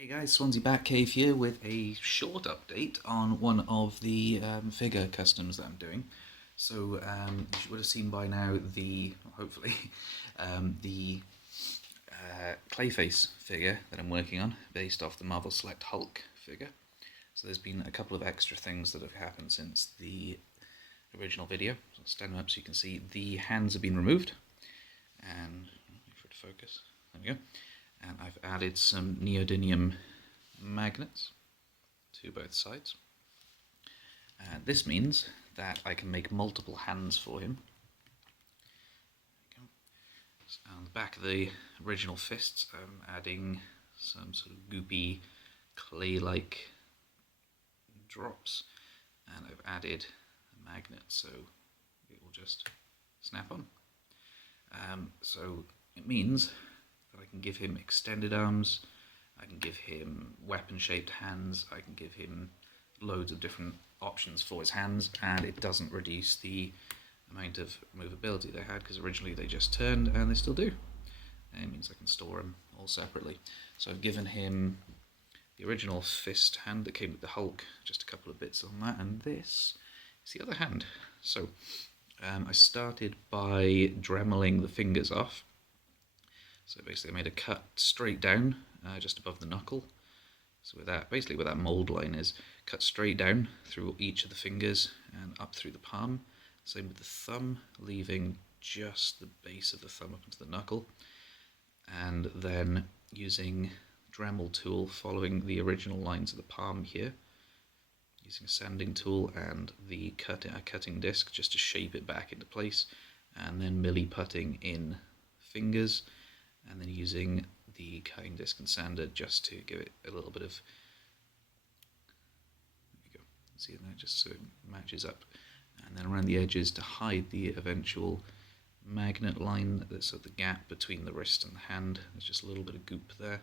Hey guys, W.i.p here with a short update on one of the figure customs that I'm doing. So you would have seen by now hopefully, the clayface figure that I'm working on, based off the Marvel Select Hulk figure. So there's been a couple of extra things that have happened since the original video. So I'll stand them up so you can see the hands have been removed. And wait for it to focus. There we go. And I've added some neodymium magnets to both sides. And this means that I can make multiple hands for him. There we go. So on the back of the original fists, I'm adding some sort of goopy clay-like drops, and I've added a magnet so it will just snap on. So it means that I can give him extended arms, I can give him weapon-shaped hands, I can give him loads of different options for his hands, and it doesn't reduce the amount of movability they had, because originally they just turned, and they still do. And it means I can store them all separately. So I've given him the original fist hand that came with the Hulk, just a couple of bits on that, and this is the other hand. So I started by dremeling the fingers off. So basically I made a cut straight down, just above the knuckle. So basically where that mould line is, cut straight down through each of the fingers and up through the palm. Same with the thumb, leaving just the base of the thumb up into the knuckle. And then using the Dremel tool, following the original lines of the palm here, using a sanding tool and the cutting disc just to shape it back into place, and then milli-putting in fingers, and then using the cutting disc and sander just to give it a little bit of, there we go, see that, just so it matches up, and then around the edges to hide the eventual magnet line, so the gap between the wrist and the hand. There's just a little bit of goop there,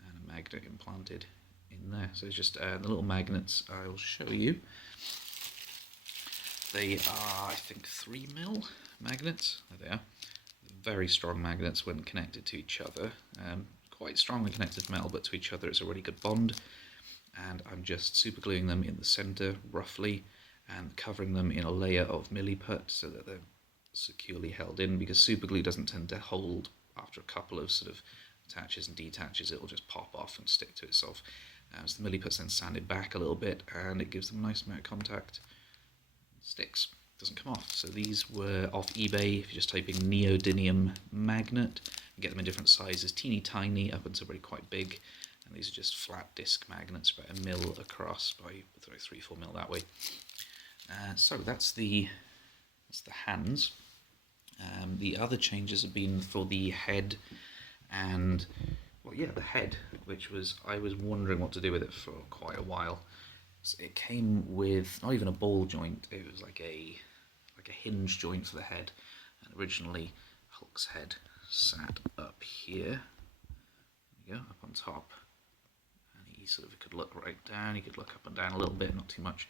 and a magnet implanted in there. So it's just the little magnets I'll show you. They are, I think, 3mm magnets. There they are. Very strong magnets when connected to each other. Quite strongly connected to metal, but to each other it's a really good bond. And I'm just super gluing them in the center roughly, and covering them in a layer of milliput so that they're securely held in, because super glue doesn't tend to hold after a couple of sort of attaches and detaches. It will just pop off and stick to itself. So the milliput's then sanded back a little bit, and it gives them a nice amount of contact. It sticks, doesn't come off. So these were off eBay. If you just type in neodymium magnet, you get them in different sizes, teeny tiny up until really quite big. And these are just flat disc magnets, about 1 mil across by 3-4 mil that way. So that's the hands. The other changes have been for the head and, well, yeah, the head, which was, I was wondering what to do with it for quite a while. So it came with not even a ball joint, it was like a hinge joint for the head. And originally Hulk's head sat up here, there we go, up on top. And he sort of could look right down, he could look up and down a little bit, not too much.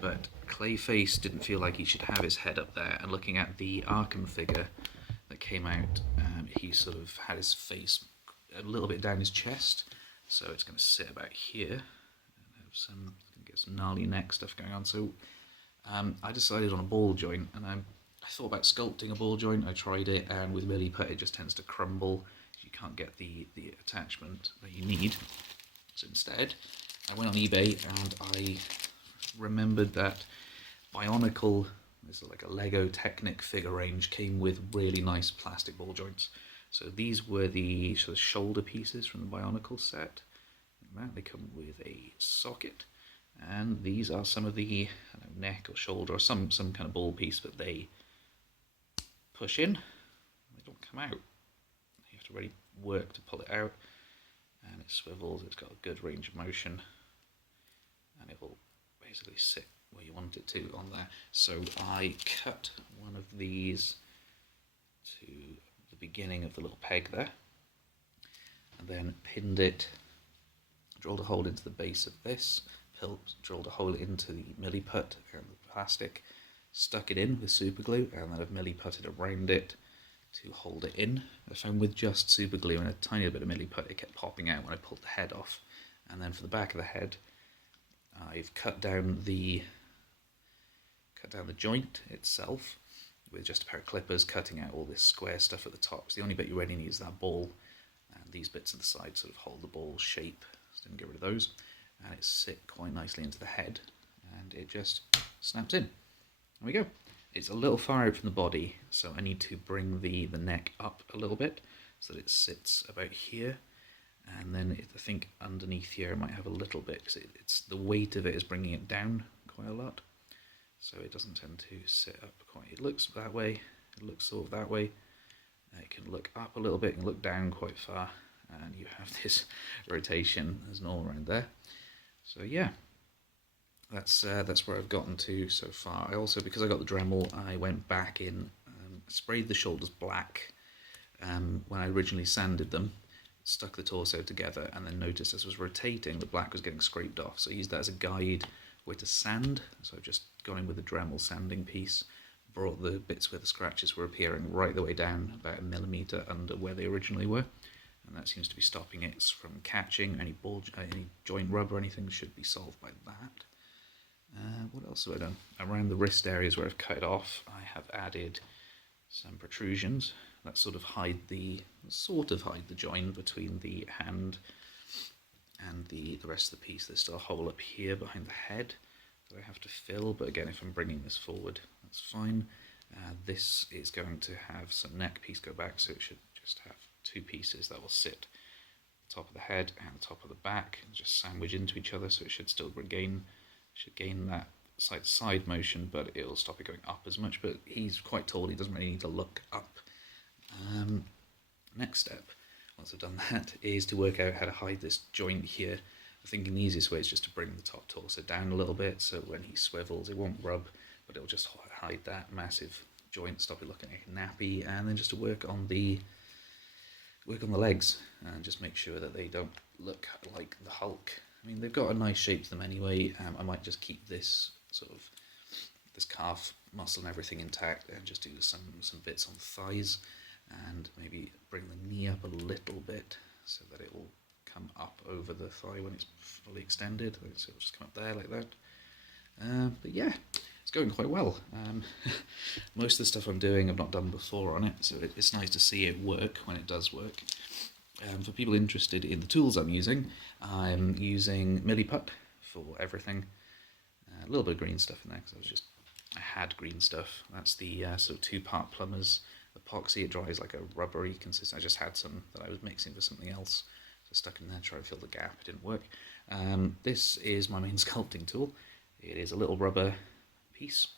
But Clayface didn't feel like he should have his head up there, and looking at the Arkham figure that came out, he sort of had his face a little bit down his chest, so it's going to sit about here and have get some gnarly neck stuff going on. So I decided on a ball joint, and I thought about sculpting a ball joint. I tried it, and with milliput it just tends to crumble. You can't get the attachment that you need. So instead I went on eBay and I remembered that Bionicle, this is like a Lego Technic figure range, came with really nice plastic ball joints. So these were the sort of shoulder pieces from the Bionicle set. They come with a socket, and these are some of the neck or shoulder or some kind of ball piece that they push in. They don't come out. You have to really work to pull it out, and it swivels. It's got a good range of motion, and it will basically sit where you want it to on there. So I cut one of these to the beginning of the little peg there, and then pinned it, drilled a hole into the base of this, drilled a hole into the milliput and the plastic, stuck it in with super glue, and then I've milliputted around it to hold it in. I found with just super glue and a tiny bit of Milliput, it kept popping out when I pulled the head off. And then for the back of the head, I've cut down the joint itself with just a pair of clippers, cutting out all this square stuff at the top. So the only bit you really need is that ball, and these bits at the side sort of hold the ball shape, so didn't get rid of those. And it sit quite nicely into the head, and it just snaps in. There we go. It's a little far out from the body, so I need to bring the neck up a little bit so that it sits about here. And then I think underneath here I might have a little bit, because it's the weight of it is bringing it down quite a lot. So it doesn't tend to sit up quite. It looks that way, it looks sort of that way. It can look up a little bit and look down quite far, and you have this rotation as normal around there. So yeah, that's where I've gotten to so far. I also, because I got the Dremel, I went back in, sprayed the shoulders black when I originally sanded them, stuck the torso together, and then noticed as I was rotating, the black was getting scraped off. So I used that as a guide where to sand. So I've just gone in with a Dremel sanding piece, brought the bits where the scratches were appearing right the way down, about 1 millimeter under where they originally were, and that seems to be stopping it from catching. Any joint rub or anything should be solved by that. What else have I done? Around the wrist areas where I've cut it off, I have added some protrusions that sort of hide the join between the hand and the rest of the piece. There's still a hole up here behind the head that I have to fill, but again, if I'm bringing this forward, that's fine. This is going to have some neck piece go back, so it should just have 2 pieces that will sit top of the head and the top of the back, and just sandwich into each other, so it should still gain that side-to-side motion, but it'll stop it going up as much. But he's quite tall, he doesn't really need to look up. Next step, once I've done that, is to work out how to hide this joint here. I'm thinking the easiest way is just to bring the top torso down a little bit, so when he swivels it won't rub, but it'll just hide that massive joint, stop it looking like a nappy, and then just to work on the legs and just make sure that they don't look like the Hulk. I mean, they've got a nice shape to them anyway. I might just keep this this calf muscle and everything intact, and just do some bits on the thighs, and maybe bring the knee up a little bit so that it will come up over the thigh when it's fully extended. So it'll just come up there like that. But yeah, it's going quite well. Most of the stuff I'm doing I've not done before on it, so it's nice to see it work when it does work. For people interested in the tools I'm using Milliput for everything. A little bit of green stuff in there because I had green stuff. That's the sort of 2-part plumbers epoxy. It dries like a rubbery consistency. I just had some that I was mixing with something else, so I stuck in there to try to fill the gap. It didn't work. This is my main sculpting tool. It is a little rubber piece.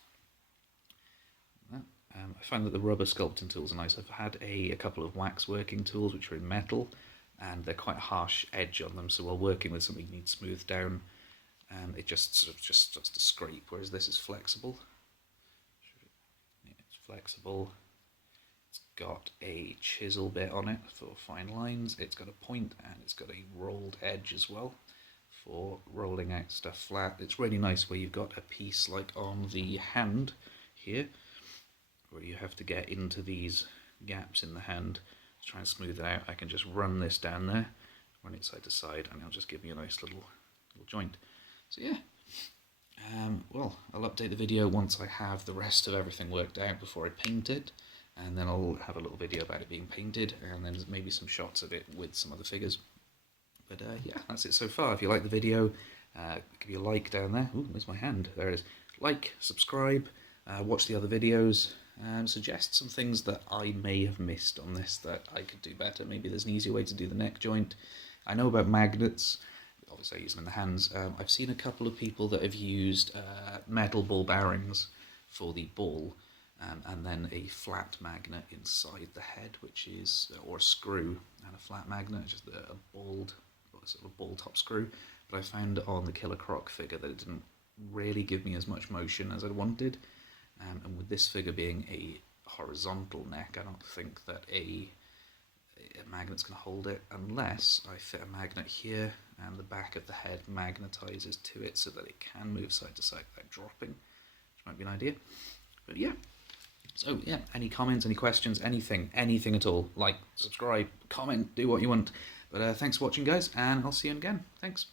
I find that the rubber sculpting tools are nice. I've had a couple of wax working tools which are in metal, and they're quite a harsh edge on them, so while working with something you need smoothed down, it just starts to scrape, whereas this is flexible. Yeah, it's flexible. It's got a chisel bit on it for fine lines. It's got a point, and it's got a rolled edge as well for rolling out stuff flat. It's really nice where you've got a piece like on the hand here, where you have to get into these gaps in the hand to try and smooth it out. I can just run this down there, run it side to side, and it'll just give me a nice little joint. So yeah, well, I'll update the video once I have the rest of everything worked out before I paint it, and then I'll have a little video about it being painted, and then maybe some shots of it with some other figures. But yeah, that's it so far. If you like the video, give me a like down there. Ooh, where's my hand? There it is. Like, subscribe, watch the other videos, and suggest some things that I may have missed on this that I could do better. Maybe there's an easier way to do the neck joint. I know about magnets. Obviously I use them in the hands. I've seen a couple of people that have used metal ball bearings for the ball, and then a flat magnet inside the head, which is, or a screw and a flat magnet, just a sort of ball top screw. But I found on the Killer Croc figure that it didn't really give me as much motion as I wanted. And with this figure being a horizontal neck, I don't think that a magnet's going to hold it, unless I fit a magnet here and the back of the head magnetizes to it so that it can move side to side without dropping, which might be an idea. But yeah, So yeah, any comments, any questions, anything at all, like, subscribe, comment, do what you want. But thanks for watching, guys, and I'll see you again. Thanks.